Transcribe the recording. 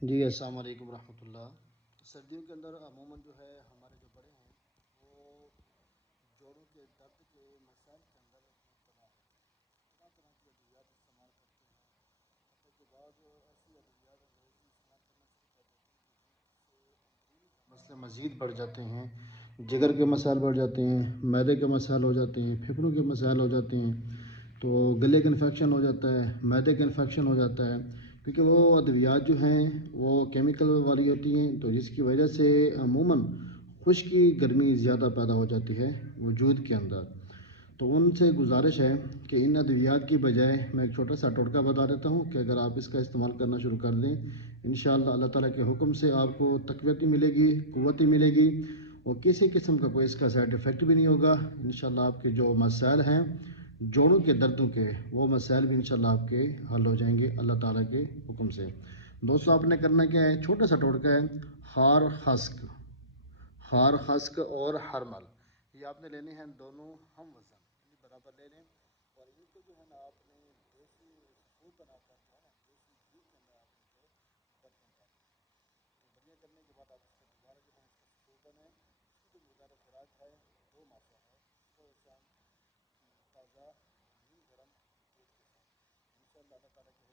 جی السلام علیکم ورحمۃ اللہ۔ سردیوں کے اندر عموماً جو ہے ہمارے جو بڑے ہیں وہ جوڑوں کے درد کے مسائل کے اندر مبتلا ہوتے ہیں، طرح طرح کی ادویات استعمال کرتے ہیں، حتیٰ کہ بعض ایسی ادویات انگریزی استعمال کرنا شروع کر دیتے ہیں کہ جن سے اندرونی مسئلے مزید بڑھ جاتے ہیں، جگر کے مسائل بڑھ جاتے ہیں، معدے کے مسائل ہو جاتے ہیں، پھیپھڑوں کے مسائل ہو جاتے ہیں، تو گلے کا انفیکشن ہو جاتا ہے، معدے کا انفیکشن ہو جاتا ہے، کیونکہ وہ ادویات جو ہیں وہ کیمیکل والی ہوتی ہیں، تو جس کی وجہ سے عموماً خشکی گرمی زیادہ پیدا ہو جاتی ہے وجود کے اندر۔ تو ان سے گزارش ہے کہ ان ادویات کی بجائے میں ایک چھوٹا سا ٹوٹکا بتا دیتا ہوں کہ اگر آپ اس کا استعمال کرنا شروع کر دیں، انشاءاللہ اللہ تعالیٰ کے حکم سے آپ کو تقویت ملے گی، قوت ملے گی، اور کسی قسم کا کوئی اس کا سائڈ افیکٹ بھی نہیں ہوگا۔ انشاءاللہ آپ کے جو مسائل ہیں جوڑوں کے دردوں کے، وہ مسائل بھی انشاءاللہ آپ کے حل ہو جائیں گے اللہ تعالیٰ کے حکم سے۔ دوستوں، آپ نے کرنا کیا ہے، چھوٹا سا ٹوٹکا ہے، ہار خسک اور ہرمل، یہ آپ نے لینے ہیں دونوں ہم وزن، برابر لے لیں، اور ان کو جو ہے نا آپ نے دیسی خوب بنا کر جو ہے نا دیسی گھی کے اندر آپ ان کو بدلیں کرنا ہے۔ تو بدلیں کرنے کے بعد آپ اس کو دوبارہ جو ہے اس کا خوب بنائیں، اس کی جو مقدار خوراک ہے 2 ماسہ ہے، صبح و شام تازہ نیم گرم دودھ کے ساتھ، انشاءاللہ اللہ تعالیٰ کے